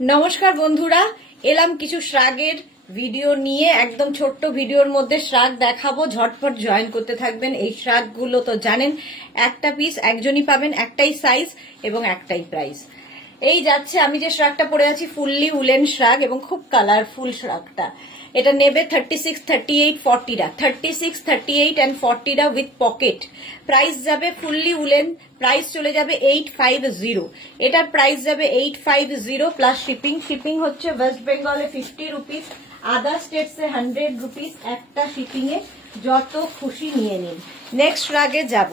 নমস্কার বন্ধুরা, এলাম কিছু শ্রাগের ভিডিও নিয়ে। একদম ছোট্ট ভিডিওর মধ্যে শ্রাগ দেখাবো, ঝটপট জয়েন করতে থাকবেন। এই শ্রাগগুলো তো জানেন, একটা পিস একজনই পাবেন, একটাই সাইজ এবং একটাই প্রাইস। এই যাচ্ছে, আমি যে শ্রাগটা পরে আছি ফুললি উলেন শ্রাগ এবং খুব কালারফুল শ্রাগটা। এটা নেবে 36, 38, 40টা, 36, 38 and 40টা উইথ পকেট। প্রাইস যাবে ফুললি উলেন, প্রাইস চলে যাবে 850। এটার প্রাইস যাবে 850 প্লাস শিপিং। শিপিং হচ্ছে ওয়েস্ট বেঙ্গলে 50 রুপিস, আদার স্টেটসে 100 রুপিস। একটা শিপিং এ যত খুশি নিয়ে নিন। নেক্সট রাগে যাব।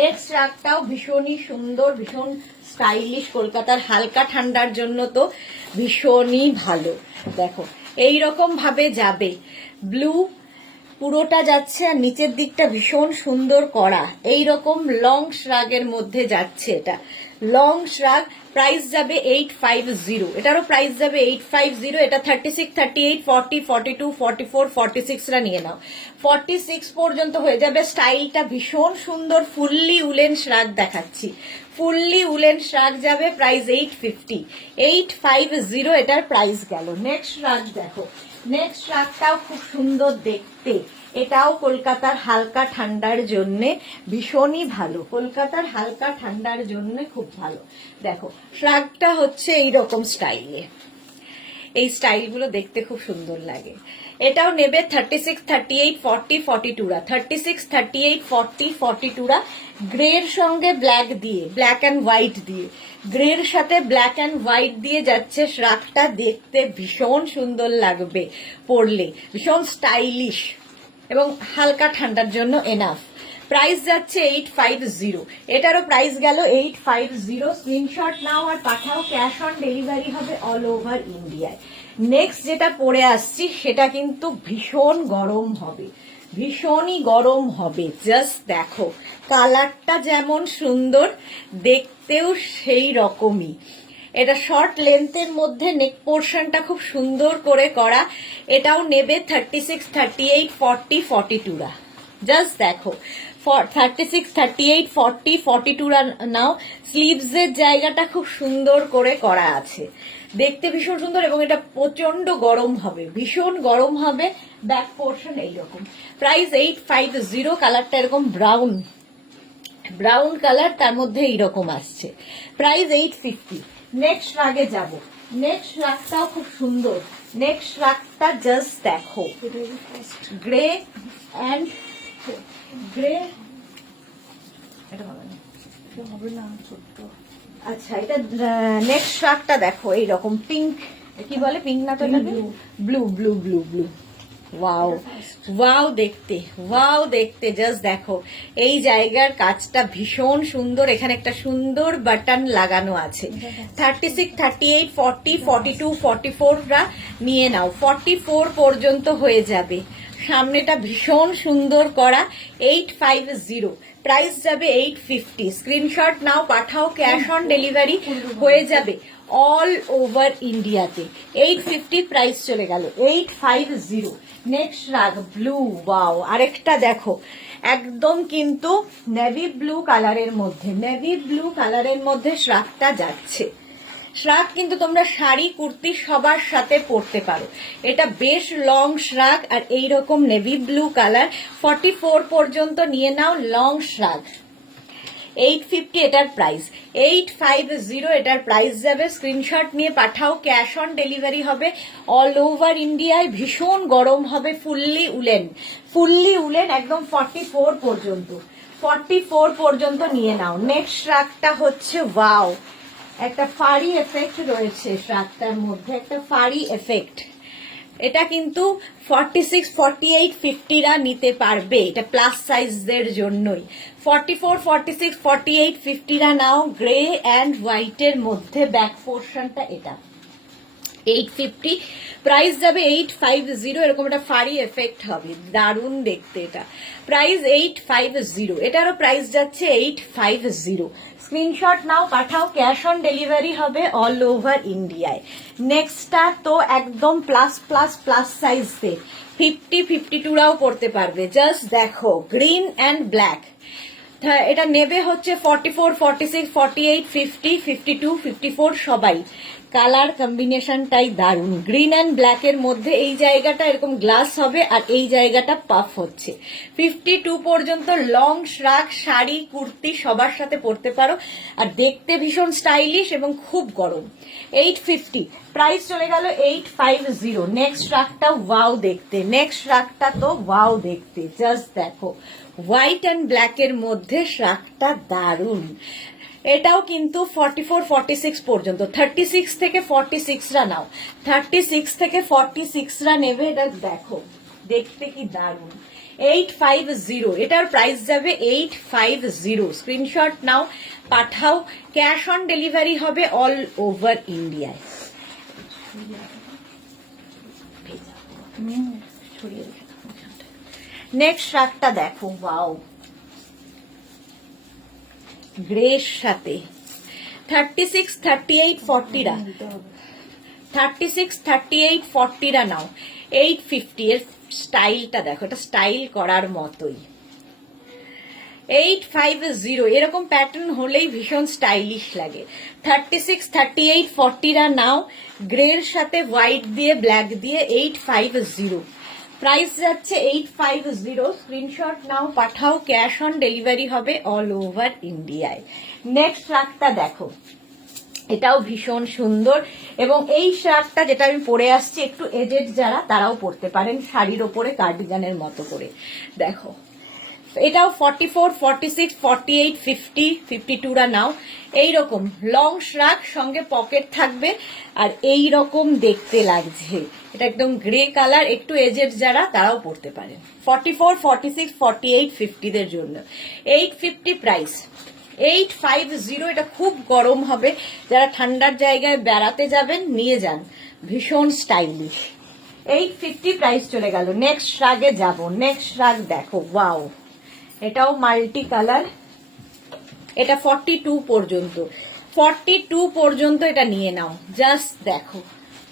নেক্সট রাগটাও ভীষণই সুন্দর, ভীষণ স্টাইলিশ, কলকাতার হালকা ঠান্ডার জন্য তো ভীষণই ভালো। দেখো এই রকম ভাবে যাবে, ব্লু পুরোটা যাচ্ছে আর নিচের দিকটা ভীষণ সুন্দর করা। এই রকম লং শ্রাগের মধ্যে যাচ্ছে এটা, লং শ্রাগ। প্রাইস যাবে 850, এটারও প্রাইস যাবে 850। এটা 36, 38, 40, 42, 44, 46রা নিয়ে নাও। 46 পর্যন্ত হয়ে যাবে। স্টাইলটা ভীষণ সুন্দর, ফুললি উলেন শ্রাগ দেখাচ্ছি। ফুললি উলেন শ্রাগ যাবে, প্রাইস 850, 850 এটার প্রাইস গেল। নেক্সট শ্রাগ দেখো, নেক্সট শ্রাগটাও খুব সুন্দর দেখতে। এটাও কলকাতার হালকা ঠান্ডার জন্য ভীষণই ভালো, কলকাতার হালকা ঠান্ডার জন্য খুব ভালো। দেখো শ্রাগটা হচ্ছে এইরকম স্টাইলে, এই স্টাইলগুলো দেখতে খুব সুন্দর লাগে। এটাও নেবে 36, 38, 40, 42রা, 36, 38, 40, 42রা। গ্রের সঙ্গে ব্ল্যাক দিয়ে, ব্ল্যাক অ্যান্ড হোয়াইট দিয়ে, গ্রের সাথে ব্ল্যাক অ্যান্ড হোয়াইট দিয়ে যাচ্ছে। শ্রাগটা দেখতে ভীষণ সুন্দর লাগবে পরলে, ভীষণ স্টাইলিশ এবং হালকা ঠান্ডার জন্য এনাফ। প্রাইস যাচ্ছে 850, এটারও প্রাইস গেল 850। স্ক্রিনশট নাও আর পাঠাও, ক্যাশ অন ডেলিভারি হবে অল ওভার ইন্ডিয়ায়। নেক্সট যেটা পরে আসছি সেটা কিন্তু ভীষণ গরম হবে, ভীষণই গরম হবে। জাস্ট দেখো কালারটা যেমন সুন্দর, দেখতেও সেই রকমই। এটা শর্ট লেন্থের মধ্যে নেক পোর্শনটা খুব সুন্দর করে করা। এটাও নেবে 36, 38, 40, 42রা। জাস্ট দেখো 36, 38, 40, 42রা নাও। স্লিভস এর জায়গাটা খুব সুন্দর করে করা আছে, দেখতে ভীষণ সুন্দর এবং এটা প্রচন্ড গরম হবে, ভীষণ গরম হবে। ব্যাক পোর্শন এইরকম। প্রাইস 850। কালারটা এরকম ব্রাউন, ব্রাউন কালার, তার মধ্যে এইরকম আসছে। প্রাইস 850। নেক্সট রাগে যাব। নেক্সট রাগটাও খুব সুন্দর। নেক্সট রাগটা জাস্ট দেখো, গ্রে অ্যান্ড গ্রে। এটা হবে না ছোট্ট। আচ্ছা, এটা নেক্সট রাগটা দেখো এইরকম পিঙ্ক, কি বলে পিঙ্ক না তো, blue blue blue blue. Wow wow দেখতে, ওয়াও দেখতে। জাস্ট দেখো এই জায়গার কাজটা ভীষণ সুন্দর। এখানে একটা সুন্দর বাটন লাগানো আছে। 36, 38, 40, 42, 44রা নিয়ে নাও। 44 পর্যন্ত হয়ে যাবে। সামনেটা ভীষণ সুন্দর করা। 850, প্রাইস যাবে 850। স্ক্রিনশট নাও পাঠাও, ক্যাশ অন ডেলিভারি হয়ে যাবে অল ওভার ইন্ডিয়াতে। 850 প্রাইস চলে গেল, 850। নেক্সট রাগ ব্লু। ওয়াও, আরেকটা দেখো একদম কিন্তু নেভি ব্লু কালারের মধ্যে, নেভি ব্লু কালারের মধ্যে শ্রাগটা যাচ্ছে। শ্রাগ কিন্তু তোমরা শাড়ি কুর্তি সবার সাথে পরতে পারো। এটা বেশ লং শ্রাগ আর এইরকম নেভি ব্লু কালার। 44 পর্যন্ত নিয়ে নাও লং শ্রাগ। 850 এটার প্রাইস, 850 এটার প্রাইস যাবে। স্ক্রিনশট নিয়ে পাঠাও, ক্যাশ অন ডেলিভারি হবে অল ওভার ইন্ডিয়ায়। ভীষণ গরম হবে, ফুললি উলেন, ফুললি উলেন একদম 44 পর্যন্ত, 44 পর্যন্ত নিয়ে নাও। নেক্সট শ্রাগটা হচ্ছে ওয়াও, একটা ফাড়ি এফেক্ট রয়েছে শ্রাগটার মধ্যে, একটা ফাড়ি এফেক্ট। এটা কিন্তু 46, 48, 50রা নিতে পারবে, এটা প্লাস সাইজদের জন্যই। 44, 46, 48, 50রা নাও। গ্রে অ্যান্ড হোয়াইটের মধ্যে ব্যাক পোর্শনটা এটা। 850 প্রাইস যাবে, 850। এরকম একটা ফাড়ি এফেক্ট হবে, দারুণ দেখতে এটা। প্রাইস 850, এটারও প্রাইস যাচ্ছে 850। স্ক্রিনশট নাও পাঠাও, ক্যাশ অন ডেলিভারি হবে অল ওভার ইন্ডিয়ায়। নেক্সটটা তো একদম plus plus plus size set, 50, 52রাও পড়তে পারবে। জাস্ট দেখো গ্রিন অ্যান্ড ব্ল্যাক, এটা নেবে হচ্ছে 44, 46, 48, 50, 52, 54 সবাই। কালার কম্বিনেশনটাই দারুণ। গ্রিন অ্যান্ড ব্ল্যাক এর মধ্যে এই জায়গাটা এরকম গ্লাস হবে আর এই জায়গাটা পাফ হচ্ছে। 52 পর্যন্ত লং শ্রাগ শাড়ি কুর্তি সবার সাথে পরতে পারো, আর দেখতে ভীষণ স্টাইলিশ এবং খুব গরম। 850 প্রাইস চলে গেল 850। নেক্সট শ্রাগটা ওয়াও দেখতে, নেক্সট শ্রাগটা তো ওয়াও দেখতে, জাস্ট দেখো হোয়াইট অ্যান্ড ব্ল্যাক এর মধ্যে শ্রাগটা দারুণ। এটাও কিন্তু 44, 46 পর্যন্ত। 36 থেকে 46 রা নাও, 36 থেকে 46 রা নেবে। এটা দেখো দেখতে কি দারুণ। 850 এটার প্রাইস যাবে 850। স্ক্রিনশট নাও, পাঠাও। ক্যাশ অন ডেলিভারি হবে অল ওভার ইন্ডিয়ায়। নেক্সট শ্রাগটা দেখো, ওয়াও গ্রের সাথে। 36, 38, 40 রা, 36, 38, 40 রা নাও। 850 এর স্টাইলটা দেখো, এটা স্টাইল করার মতোই। 850 এরকম প্যাটার্ন হলেই ভীষণ স্টাইলিশ লাগে। 36, 38, 40 রা নাও। গ্রের সাথে হোয়াইট দিয়ে ব্ল্যাক দিয়ে 850। প্রাইস যাচ্ছে 850। স্ক্রিনশট নাও, পাঠাও। ক্যাশ অন ডেলিভারি হবে অল ওভার ইন্ডিয়ায়। নেক্সট শ্রাগটা দেখো, এটাও ভীষণ সুন্দর এবং এই শ্রাগটা যেটা আমি পরে আসছি, একটু এজেড যারা তারাও পরতে পারেন, শাড়ির ওপরে কার্ডিগানের মতো করে। দেখো এটাও 44, 46, 48, 50, 52 রা নাও। এইরকম লং শ্রাগ, সঙ্গে পকেট থাকবে আর এই রকম দেখতে লাগছে। এটা একদম গ্রে কালার, একটু এজেড যারা তারাও পরতে পারেন। 44, 46, 48, 50 দের জন্য 850 প্রাইস। 850 এটা খুব গরম হবে, যারা ঠান্ডার জায়গায় বেড়াতে যাবেন নিয়ে যান, ভীষণ স্টাইলিশ। 850 প্রাইস চলে গেল। নেক্সট শ্রাগে যাব। নেক্সট শ্রাগ দেখো, ওয়াও এটাও মাল্টি কালার। এটা 42 পর্যন্ত, 42 পর্যন্ত এটা নিয়ে নাও, জাস্ট দেখো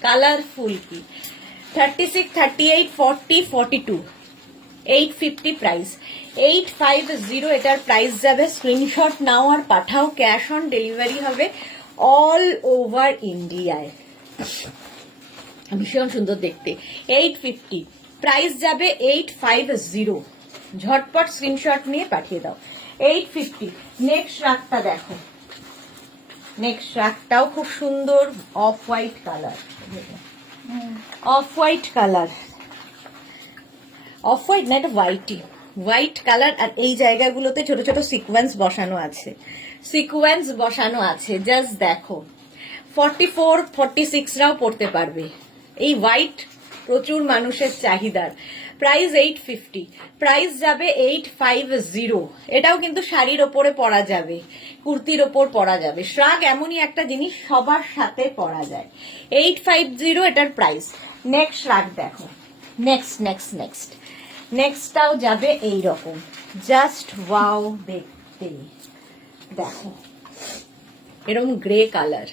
কালারফুল কি। 36, 38, 40, 42, 850 প্রাইস। 850 এটার প্রাইস যাবে। স্ক্রিনশট নাও আর পাঠাও। ক্যাশ অন ডেলিভারি হবে অল ওভার ইন্ডিয়ায়। ভীষণ সুন্দর দেখতে। 850 প্রাইস যাবে। 850 ঝটপট স্ক্রিনশট নিয়ে পাঠিয়ে দাও। 850। নেক্সট শ্রাগটা দেখো, নেক্সট শ্রাগটাও খুব সুন্দর, off white colour. Off white colour, off white না, এটা হোয়াইটই, হোয়াইট কালার। আর এই জায়গাগুলোতে ছোট ছোট সিকোয়েন্স বসানো আছে, সিকোয়েন্স বসানো আছে, জাস্ট দেখো। 44, 46 রাও পড়তে পারবে। এই হোয়াইট প্রচুর মানুষের চাহিদার। প্রাইস 850। প্রাইস যাবে 850। এটাও কিন্তু শাড়ির ওপরে পরা যাবে, কুর্তির ওপর পরা যাবে। শ্রাগ এমনই একটা জিনিস, সবার সাথে পরা যায়। 850 এটার প্রাইস। নেক্সট শ্রাগ দেখো, নেক্সট নেক্সট নেক্সট নেক্সটটাও যাবে এই রকম, জাস্ট ওয়াও দেখতে। দেখো এরকম গ্রে কালার,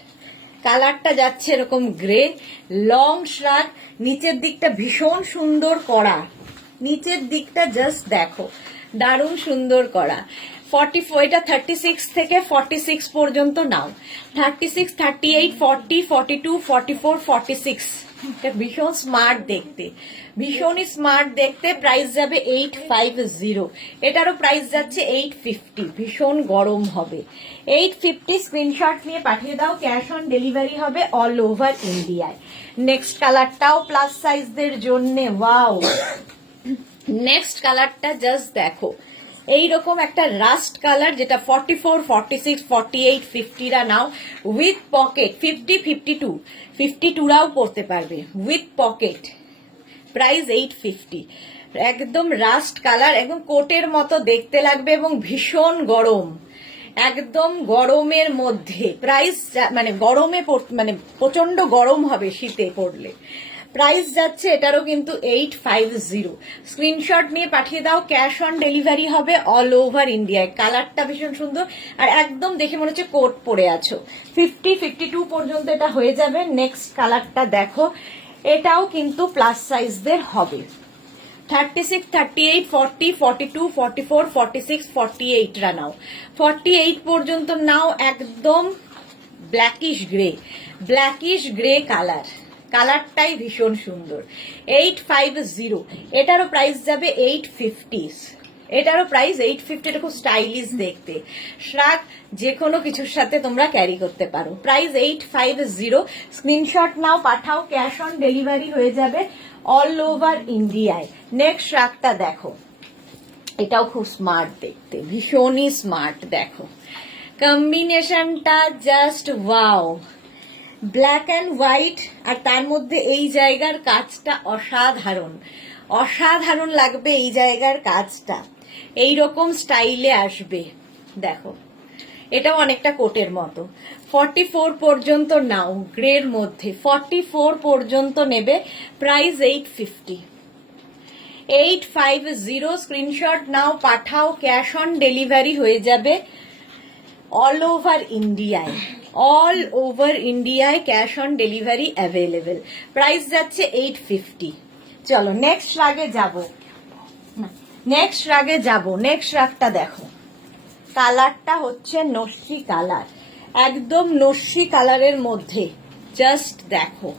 কালারটা যাচ্ছে এরকম গ্রে, লং শ্রাগ, নিচের দিকটা ভীষণ সুন্দর করা, নিচের দিকটা জাস্ট দেখো দারুণ সুন্দর করা। 44 এটা 36 থেকে 46 পর্যন্ত নাও। 36, 38, 40, 42, 44, 46 এটা ভীষণ স্মার্ট দেখতে, ভীষণই স্মার্ট দেখতে। প্রাইস যাবে 850। এটারও প্রাইস যাচ্ছে 850। ভীষণ গরম হবে। 850 স্ক্রিনশট নিয়ে পাঠিয়ে দাও। ক্যাশ অন ডেলিভারি হবে অল ওভার ইন্ডিয়ায়। নেক্সট কালারটাও প্লাস সাইজদের জন্য, ওয়াও। নেক্সট কালারটা জাস্ট দেখো, এইরকম একটা রাস্ট কালার, যেটা 44, 46, 48, 50 রা নাও। উইথ পকেট 50, 52, 52 রাও পরতে পারবে উইথ পকেট। প্রাইস 850। একদম রাস্ট কালার, একদম কোটের মতো দেখতে লাগবে এবং ভীষণ গরম, একদম গরমের মধ্যে। প্রাইস মানে গরমে মানে প্রচন্ড গরম হবে শীতে পরলে। প্রাইস যাচ্ছে এটারও কিন্তু 850। স্ক্রিনশট নিয়ে পাঠিয়ে দাও। ক্যাশ অন ডেলিভারি হবে অল ওভার ইন্ডিয়ায়। কালারটা ভীষণ সুন্দর আর একদম দেখে মনে হচ্ছে কোট পরে আছো। 50, 52 পর্যন্ত এটা হয়ে যাবে। নেক্সট কালারটা দেখো, এটাও কিন্তু প্লাস সাইজদের হবে। 36, 38, 40, 42, 44, 46, 48 রা নাও। 48 পর্যন্ত নাও। একদম ব্ল্যাকিশ গ্রে কালারটাই ভীষণ সুন্দর। 850, এটারও প্রাইস যাবে 850। এটারও প্রাইস 850। এটা খুব স্টাইলিশ দেখতে, শ্রাগ যে কোনো কিছুর সাথে তোমরা ক্যারি করতে পারো। প্রাইস 850। স্ক্রিনশট নাও, পাঠাও, ক্যাশ অন ডেলিভারি হয়ে যাবে অল ওভার ইন্ডিয়ায়। নেক্সট শ্রাগটা দেখো, এটাও খুব স্মার্ট দেখতে, ভীষণই স্মার্ট। দেখো কম্বিনেশনটা just wow, black and white, আর তার মধ্যে এই জায়গার কাজটা অসাধারণ লাগবে। এই জায়গার কাজটা এইরকম স্টাইলে আসবে। দেখো এটাও অনেকটা কোটের মতো। 44 পর্যন্ত নাও, গ্রের মধ্যে 44 পর্যন্ত নেবে। প্রাইস 850। 850। স্ক্রিনশট নাও, পাঠাও, ক্যাশ অন ডেলিভারি হয়ে যাবে অল ওভার ইন্ডিয়ায় cash on delivery available. Price যাচ্ছে 850। চলো নেক্সট রাগে যাব। নেক্সট রাগটা দেখো, কালারটা হচ্ছে নস্যি কালার, একদম নস্যি কালারের মধ্যে। জাস্ট দেখো,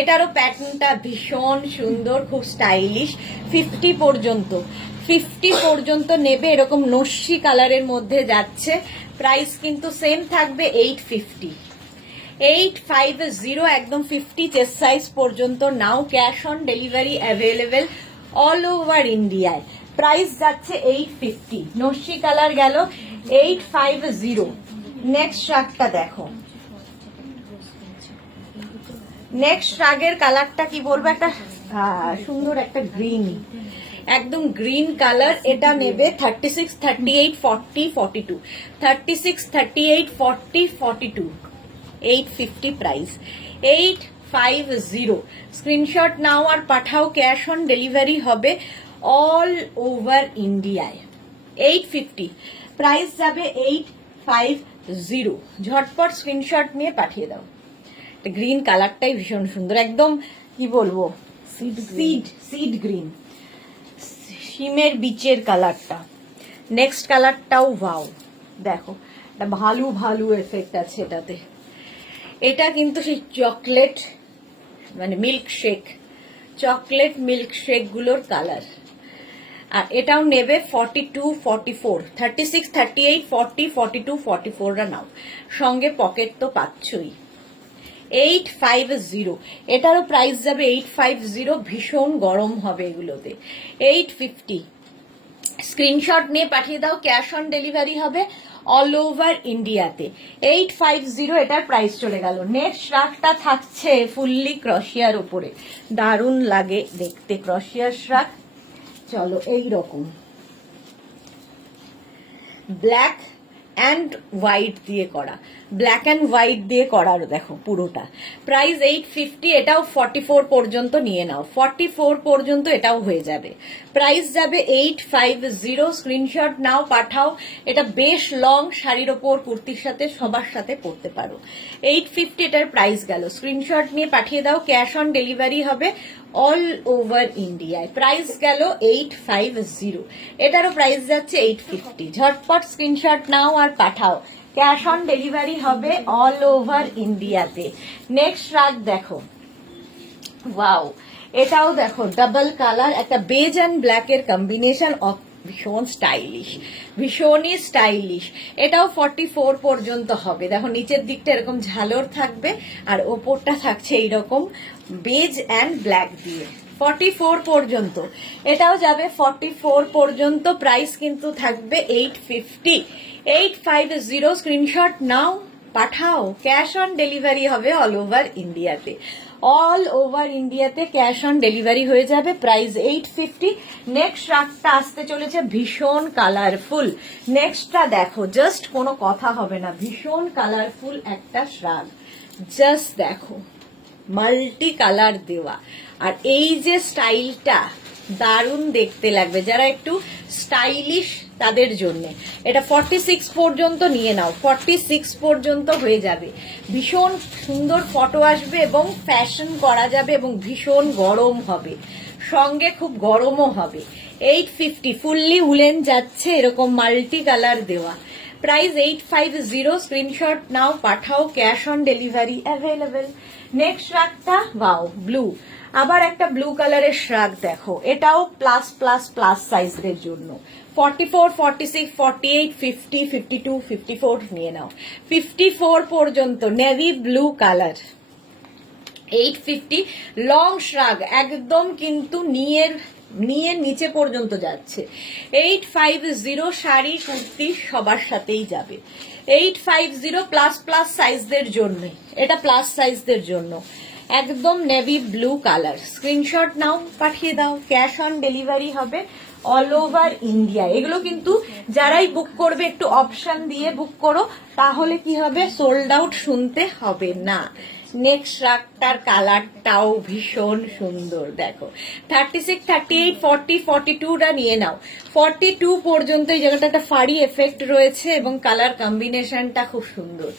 এটারও প্যাটার্নটা ভীষণ সুন্দর, খুব স্টাইলিশ। 50 পর্যন্ত নেবে, এরকম নস্যি কালারের মধ্যে যাচ্ছে। প্রাইস কিন্তু সেম থাকবে 850। 850, একদম 50 চেস্ট সাইজ পর্যন্ত নাও। Cash on delivery available all over ইন্ডিয়ায়। প্রাইস যাচ্ছে 850। নস্যি কালার গেল 850। নেক্সট শ্রাগটা দেখো, নেক্সট শ্রাগের কালারটা কি বলবো, একটা সুন্দর একটা গ্রিন, একদম গ্রিন কালার। এটা নেবে 36, 38, 40, 42। 36, 38, 40, 42। 850 প্রাইস। 850। স্ক্রিনশট নাও আর পাঠাও, ক্যাশ অন ডেলিভারি হবে অল ওভার ইন্ডিয়ায়। 850 প্রাইস যাবে। 850। ঝটপট স্ক্রিনশট নিয়ে পাঠিয়ে দাও। গ্রিন কালারটাই ভীষণ সুন্দর, একদম কি বলবো, সিড গ্রিন, শিমের বিচের কালারটা। নেক্সট কালারটাও ওয়াও, দেখো এটা ভালো এফেক্ট আছে এটাতে। এটা কিন্তু সেই চকলেট মিল্কশেক গুলোর কালার। আর এটাও নেবে 42, 44, 36, 38, 40, 42, 44 রা নাও। সঙ্গে পকেট তো পাচ্ছই। 850। এটারও প্রাইস যাবে 850। ভীষণ গরম হবে এগুলোতে। 850। স্ক্রিনশট নিয়ে পাঠিয়ে দাও, ক্যাশ অন ডেলিভারি হবে অল ওভার ইন্ডিয়াতে। 850 এটার প্রাইস চলে গেল। নেক্সট শ্রাগটা থাকছে ফুললি ক্রশিয়ার উপরে, দারুণ লাগে দেখতে ক্রশিয়ার শ্রাগ। চলো এইরকম ব্ল্যাক অ্যান্ড হোয়াইট দিয়ে করা, দেখো পুরোটা। প্রাইস 850। এটাও 44 পর্যন্ত নিয়ে নাও। 44 পর্যন্ত এটাও হয়ে যাবে। প্রাইস যাবে 850। স্ক্রিনশট নাও, পাঠাও। এটা বেশ লং, শাড়ির ওপর, কুর্তির সাথে, সবার সাথে পরতে পারো। 850 এটার প্রাইস গেল। স্ক্রিনশট নিয়ে পাঠিয়ে দাও, ক্যাশ অন ডেলিভারি হবে অল ওভার ইন্ডিয়ায়। প্রাইস গেল 850। এটারও প্রাইস যাচ্ছে 850। ঝটপট স্ক্রিনশট নাও আর পাঠাও, ক্যাশ অন ডেলিভারি হবে অল ওভার ইন্ডিয়াতে। নেক্সট রাগ দেখো, ওয়াও, এটাও দেখো ডাবল কালার, একটা বেজ অ্যান্ড ব্ল্যাক এর কম্বিনেশন, ভীষণই স্টাইলিশ। এটাও 44 পর্যন্ত হবে। দেখো নিচের দিকটা এরকম ঝালর থাকবে, আর ওপরটা থাকছে এইরকম বেজ অ্যান্ড ব্ল্যাক দিয়ে। 44 পর্যন্ত এটাও যাবে। 44 পর্যন্ত প্রাইস কিন্তু থাকবে 850। 850। স্ক্রিনশট নাও, পাঠাও, ক্যাশ অন ডেলিভারি হবে অল ওভার ইন্ডিয়াতে। ক্যাশ অন ডেলিভারি হয়ে যাবে। প্রাইস 850। নেক্সট শ্রাগটা আসতে চলেছে ভীষণ কালারফুল। নেক্সটটা দেখো, জাস্ট কোনো কথা হবে না, ভীষণ কালারফুল একটা শ্রাগ। জাস্ট দেখো, মাল্টি কালার দেওয়া, আর এই যে স্টাইলটা দারুণ দেখতে লাগবে যারা একটু স্টাইলিশ তাদের জন্য। এটা 46 পর্যন্ত নিয়ে নাও। 46 পর্যন্ত হয়ে যাবে। ভীষণ সুন্দর ফটো আসবে এবং ফ্যাশন করা যাবে এবং ভীষণ গরম হবে। সঙ্গে খুব গরমও হবে। 850 ফুললি উলেন যাচ্ছে, এরকম মাল্টি কালার দেওয়া। প্রাইস 850, স্ক্রিনশট নাও, পাঠাও, cash on delivery available. Next শ্রাগটা ওয়াও ব্লু, আবার একটা ব্লু কালারের শ্রাগ দেখো, এটাও প্লাস প্লাস প্লাস সাইজের জন্য। 44, 46, 48, 50, 52, 54 নিয়ে নাও। 54 পর্যন্ত নেভি ব্লু কালার। 850 লং শ্রাগ, একদম কিন্তু নিয়ে নিচে পর্যন্ত যাচ্ছে। 850 শাড়ি কুর্তি সবার সাথেই যাবে। 850 প্লাস প্লাস সাইজদের জন্য, এটা প্লাস সাইজদের জন্য। একদম নেভি ব্লু কালার। স্ক্রিনশট নাও, পাঠিয়ে দাও, ক্যাশ অন ডেলিভারি হবে অল ওভার ইন্ডিয়া। এগুলো কিন্তু যারাই বুক করবে একটু অপশন দিয়ে বুক করো, তাহলে কি হবে, সোল্ড আউট শুনতে হবে না। নেক্সট শ্রাগটার কালারটাও ভীষণ সুন্দর দেখো। 36, 38, 40, 42টা নিয়ে নাও। 42 পর্যন্ত এই জায়গাটা একটা ফাড়ি এফেক্ট রয়েছে এবং কালার কম্বিনেশনটা খুব সুন্দর।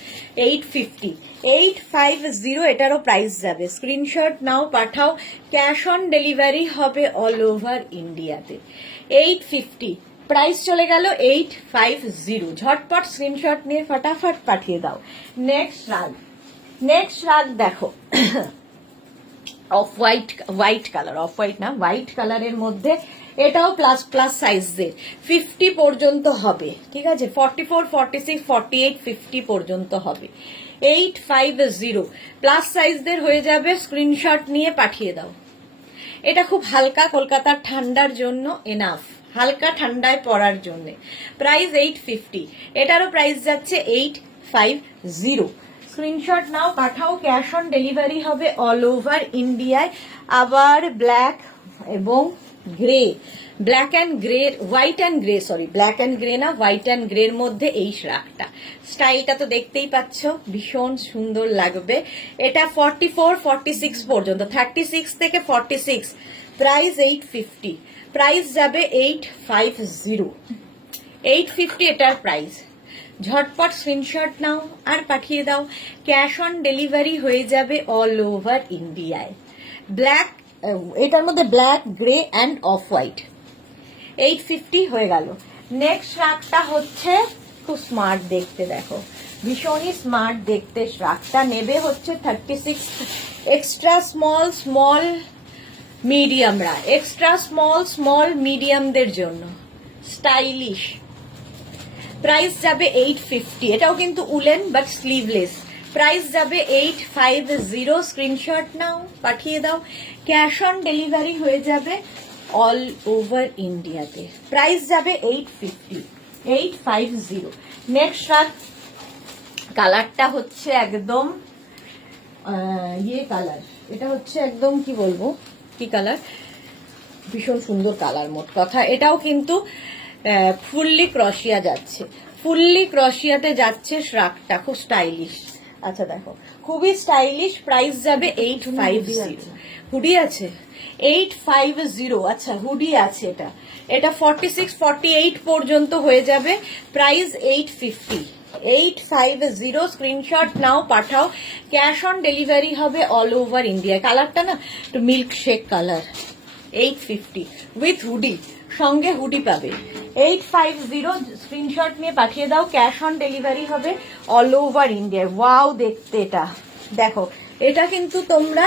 850, 850 এটারও প্রাইস যাবে। স্ক্রিনশট নাও, পাঠাও, ক্যাশ অন ডেলিভারি হবে অল ওভার ইন্ডিয়াতে। 850 প্রাইস চলে গেল 850। ঝটপট স্ক্রিনশট নিয়ে ফটাফট পাঠিয়ে দাও। নেক্সট রাগ দেখো, off white colour, off white না, হোয়াইট কালারের মধ্যে, এটাও প্লাস প্লাস সাইজের। 50 পর্যন্ত হবে, ঠিক আছে। 44, 46, 48, 50 পর্যন্ত হবে। 850 প্লাস সাইজদের হয়ে যাবে। স্ক্রিনশট নিয়ে পাঠিয়ে দাও। এটা খুব হালকা, কলকাতার ঠান্ডার জন্য এনাফ, হালকা ঠান্ডায় পড়ার জন্য। প্রাইস 850, এটারও প্রাইস যাচ্ছে 850। স্ক্রিনশট নাও, পাঠাও, ক্যাশ অন ডেলিভারি হবে অল ওভার ইন্ডিয়ায়। আবার ব্ল্যাক এবং grey, black and grey, white and grey, sorry black and grey না, হোয়াইট অ্যান্ড গ্রের মধ্যে এই শ্রাগটা। স্টাইলটা তো দেখতেই পাচ্ছ, ভীষণ সুন্দর লাগবে। এটা 44, 46 পর্যন্ত, 36 থেকে 46। প্রাইস 850, প্রাইস যাবে 850। 850 এটার প্রাইস। ঝটপট স্ক্রিনশট নাও আর পাঠিয়ে দাও, ক্যাশ অন ডেলিভারি হয়ে যাবে অল ওভার ইন্ডিয়ায়। ব্ল্যাক, এটার মধ্যে black, grey and off white. 850 হয়ে গেল। নেক্সট শ্রাগটা হচ্ছে খুব স্মার্ট দেখতে, দেখো ভীষণই স্মার্ট দেখতে। শ্রাগটা নেবে হচ্ছে 36, এক্সট্রা স্মল মিডিয়ামরা, এক্সট্রা স্মল মিডিয়ামদের জন্য স্টাইলিশ। প্রাইস যাবে 850, এটাও কিন্তু উলেন বাট স্লিভলেস। প্রাইস যাবে 850। স্ক্রিনশট নাও, পাঠিয়ে দাও, ক্যাশ অন ডেলিভারি হয়ে যাবে অল ওভার ইন্ডিয়াতে। প্রাইস যাবে 850, 850। নেক্সট শ্রাগ কালারটা হচ্ছে একদম ইয়ে কালার, এটা হচ্ছে একদম কি বলবো, কি কালার, ভীষণ সুন্দর কালার। মোট কথা এটাও কিন্তু ফুললি ক্রশিয়া যাচ্ছে, ফুললি ক্রশিয়াতে যাচ্ছে শ্রাগটা, খুব স্টাইলিশ। আচ্ছা দেখো, খুবই স্টাইলিশ। প্রাইস যাবে 850। হুডি আছে 850। আচ্ছা হুডি আছে, এটা 46, 48 পর্যন্ত হয়ে যাবে। প্রাইস 850, 850। স্ক্রিনশট নাও, পাঠাও, ক্যাশ অন ডেলিভারি হবে অল ওভার ইন্ডিয়া। কালারটা না একটু milk shake colour. 850 with hoodie, সঙ্গে হুডি পাবে। 850 স্ক্রিনশট নিয়ে পাঠিয়ে দাও, ক্যাশ অন ডেলিভারি হবে অল ওভার ইন্ডিয়া। ওয়াও দেখতে এটা, দেখো এটা কিন্তু তোমরা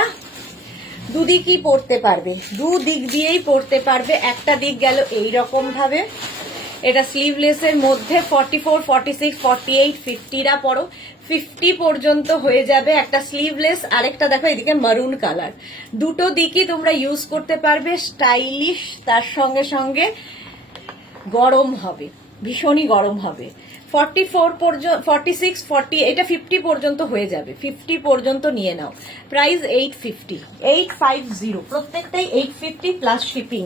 দুদিকই পড়তে পারবে, দুদিক দিয়েই পড়তে পারবে। একটা দিক গেল এইরকম ভাবে, এটা স্লিভলেসের মধ্যে 44, 46, 48, 50রা পড়ো। 50 পর্যন্ত হয়ে যাবে একটা স্লিভলেস। আরেকটা দেখো এদিকে মারুন কালার। দুটো দিকই তোমরা ইউজ করতে পারবে, স্টাইলিশ, তার সঙ্গে সঙ্গে গরম হবে, ভীষণই গরম হবে। 44 পর্যন্ত, 46, 40, এটা 50 পর্যন্ত হয়ে যাবে। 50 পর্যন্ত নিয়ে নাও। প্রাইস 850, 850। প্রত্যেকটাই 850 প্লাস শিপিং।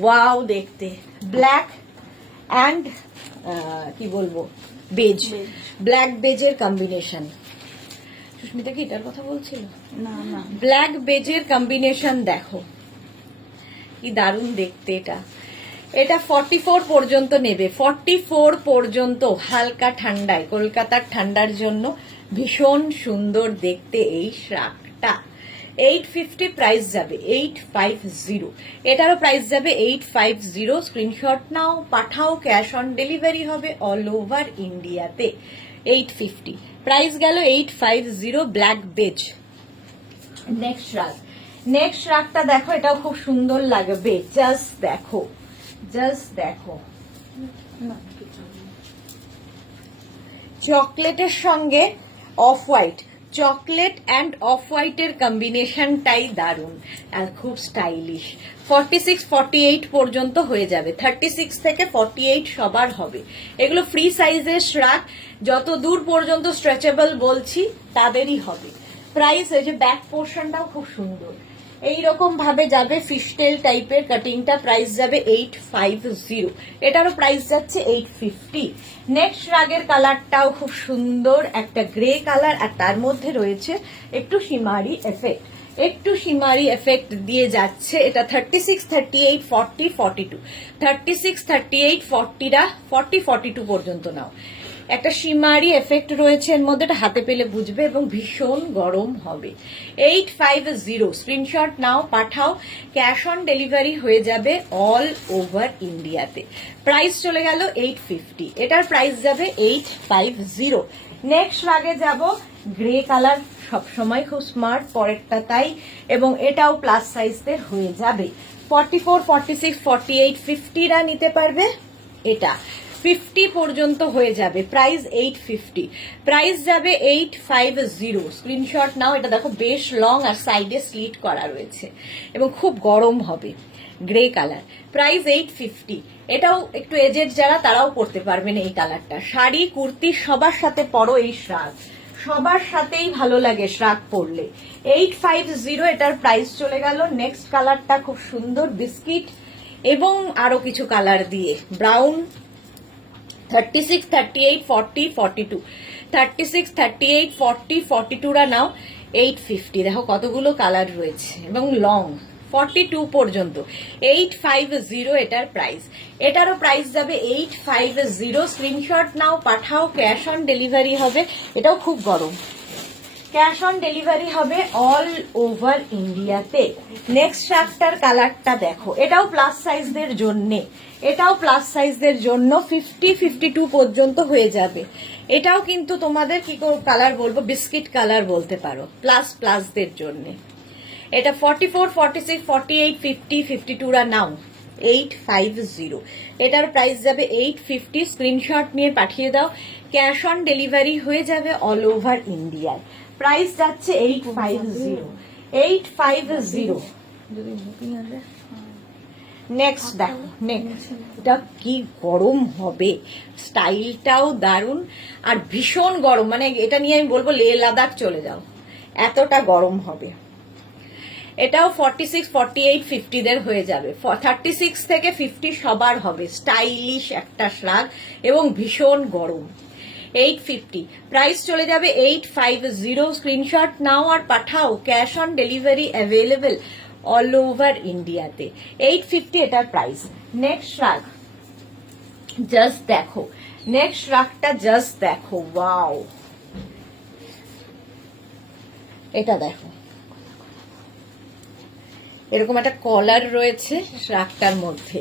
ওয়াও দেখতে, ব্ল্যাক অ্যান্ড কি বলবো, বেজ, ব্ল্যাক বেজের কম্বিনেশন। সুস্মিতা কি এটার কথা বলছিল? না না, ব্ল্যাক বেজের কম্বিনেশন দেখো কি দারুণ দেখতে। এটা 44 পর্যন্ত নেবে, 44 পর্যন্ত। হালকা ঠান্ডায়, কলকাতার ঠান্ডার জন্য ভীষণ সুন্দর দেখতে এই শ্রাগটা। 850 প্রাইস যাবে 850, এটারও প্রাইস যাবে 850। স্ক্রিনশট নাও, পাঠাও, ক্যাশ অন ডেলিভারি হবে অল ওভার ইন্ডিয়াতে। 850 প্রাইস গেল 850 ব্ল্যাক বেজ। নেক্সট রাগ, নেক্সট রাগটা দেখো, এটাও খুব সুন্দর লাগবে, জাস্ট দেখো, জাস্ট দেখো, চকলেটের সঙ্গে off white, chocolate and of হোয়াইটের কম্বিনেশনটাই দারুণ আর খুব স্টাইলিশ। 46 48 পর্যন্ত হয়ে যাবে, 36 থেকে 48 সবার হবে। এগুলো ফ্রি সাইজের শ্রাগ, যত দূর পর্যন্ত স্ট্রেচেবল বলছি তাদেরই হবে। প্রাইস, এই যে ব্যাক পোর্শনটাও খুব সুন্দর, এইরকম ভাবে যাবে ফিশটেল টাইপের কাটিংটা, প্রাইস যাবে 850, এটারও প্রাইস যাচ্ছে 850। নেক্সট রাগের কালারটাও খুব সুন্দর, একটা গ্রে কালার, আর তার মধ্যে রয়েছে একটু শিমারি এফেক্ট, একটু শিমারি এফেক্ট দিয়ে যাচ্ছে। এটা 36 38 40 42, 36 38 40টা 40 42 পর্যন্ত নাও। একটা শিমারি এফেক্ট রয়েছে এর মধ্যে, এটা হাতে পেলে বুঝবে, এবং ভীষণ গরম হবে। 850 স্ক্রিনশট নাও, পাঠাও, ক্যাশ অন ডেলিভারি হয়ে যাবে অল ওভার ইন্ডিয়াতে। প্রাইস চলে গেল 850, এটার প্রাইস যাবে 850। নেক্সট রাগে যাব, গ্রে কালার সবসময় খুব স্মার্ট, পরেরটা তাই, এবং এটাও প্লাস সাইজদের হয়ে যাবে। 44 46 48 50রা নিতে পারবে, এটা 50 পর্যন্ত হয়ে যাবে। প্রাইস 850, প্রাইস যাবে 850। স্ক্রিনশট নাও, এটা দেখো বেশ লং আর সাইডে স্লিট করা রয়েছে এবং খুব গরম হবে, গ্রে কালার। প্রাইস 850, এটাও একটু এজেড যারা তারাও পরতে পারবেন এই কালারটা। শাড়ি কুর্তি সবার সাথে পরো এই শ্রাগ, সবার সাথেই ভালো লাগে শ্রাগ পরলে। 850 এটার প্রাইস চলে গেল। নেক্সট কালারটা খুব সুন্দর, বিস্কিট এবং আরো কিছু কালার দিয়ে, ব্রাউন। 36 38 40 42, 36 38 40 42রা নাও 850। দেখো কতগুলো কালার রয়েছে এবং লং 42 পর্যন্ত। 850 এটার প্রাইস, এটারও প্রাইস যাবে 850। স্ক্রিনশট নাও, পাঠাও, ক্যাশ অন ডেলিভারি হবে, এটাও খুব গরম, ক্যাশ অন ডেলিভারি হবে অল ওভার ইন্ডিয়াতে। নেক্সট শার্টটার কালারটা দেখো, এটাও প্লাস সাইজদের জন্যে, এটাও প্লাস সাইজদের জন্য 50 52 পর্যন্ত হয়ে যাবে। এটাও কিন্তু তোমাদের কি কালার বলবো, বিস্কিট কালার বলতে পারো, প্লাস প্লাসদের জন্যে। এটা 44 46 48 50 52রা নাও 850, এটার প্রাইস যাবে 850। স্ক্রিনশট নিয়ে পাঠিয়ে দাও, ক্যাশ অন ডেলিভারি হয়ে যাবে অল ওভার ইন্ডিয়ায়। প্রাইস যাচ্ছে 850, 850। নেক্সট দেখো, নেক্সটটা কি গরম হবে, স্টাইলটাও দারুণ আর ভীষণ গরম, মানে এটা নিয়ে আমি বলবো লে লাদাখ চলে যাও, এতটা গরম হবে। এটাও 46 48 50 দের হয়ে যাবে। 36 থেকে 50 সবার হবে, স্টাইলিশ একটা শ্রাগ এবং ভীষণ গরম। 850, প্রাইস চলে যাবে 850। স্ক্রিনশট নাও আর পাঠাও, cash on delivery available all over ইন্ডিয়াতে। 850 এটার প্রাইস। নেক্সট শ্রাগ জাস্ট দেখো, নেক্সট শ্রাগটা জাস্ট দেখো, ওয়াও, এটা দেখো, এরকম একটা কলার রয়েছে শ্রাগটার মধ্যে।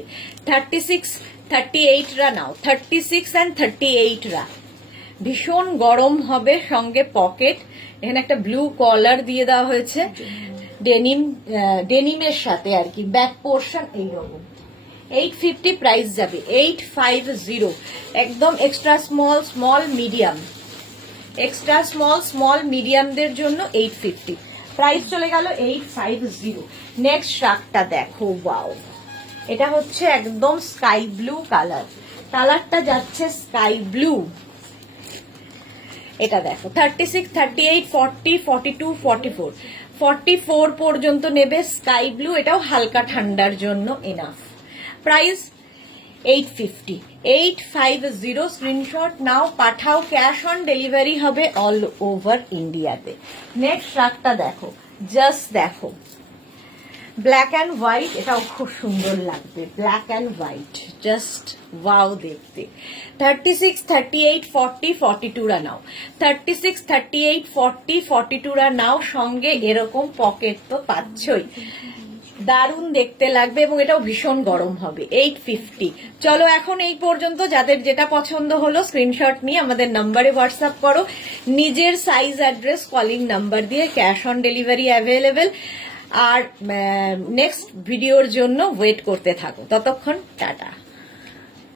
36 38রা নাও, 36 and 38রা ভীষণ গরম হবে, সঙ্গে পকেট, এখানে একটা ব্লু কলার দিয়ে দেওয়া হয়েছে ডেনিমের সাথে আর কি, ব্যাক পোর্শন এইরকম। 850 প্রাইস যাবে 850। একদম extra small small medium, extra small small মিডিয়ামদের জন্য 850, প্রাইস চলে গেল 850। নেক্সট শ্রাগটা দেখো, ওয়াও, এটা হচ্ছে একদম স্কাই ব্লু কালার, কালারটা যাচ্ছে স্কাই ব্লু। এটা দেখো 36 38 40 42 44, 44 পর্যন্ত নেবে, স্কাই ব্লু, এটাও হালকা ঠান্ডার জন্য এনাফ। প্রাইস 850, 850। স্ক্রিনশট নাও, পাঠাও, ক্যাশ অন ডেলিভারি হবে অল ওভার ইন্ডিয়াতে। নেক্সট শ্রাগটা দেখো, জাস্ট দেখো, ব্ল্যাক অ্যান্ড হোয়াইট, এটাও খুব সুন্দর লাগবে, black and white, just wow দেখতে। 36, 38, 40, 42রা নাও, 36, 38, 40, 42রা নাও, সঙ্গে এরকম পকেট তো পাচ্ছই, দারুণ দেখতে লাগবে এবং এটাও ভীষণ গরম হবে। 850। চলো এখন এই পর্যন্ত, যাদের যেটা পছন্দ হলো স্ক্রিনশট নিয়ে আমাদের নাম্বারে হোয়াটসঅ্যাপ করো, নিজের সাইজ, অ্যাড্রেস, কলিং নাম্বার দিয়ে, ক্যাশ অন ডেলিভারি অ্যাভেলেবেল। আর নেক্সট ভিডিওর জন্য ওয়েট করতে থাকো, ততক্ষণ টাটা।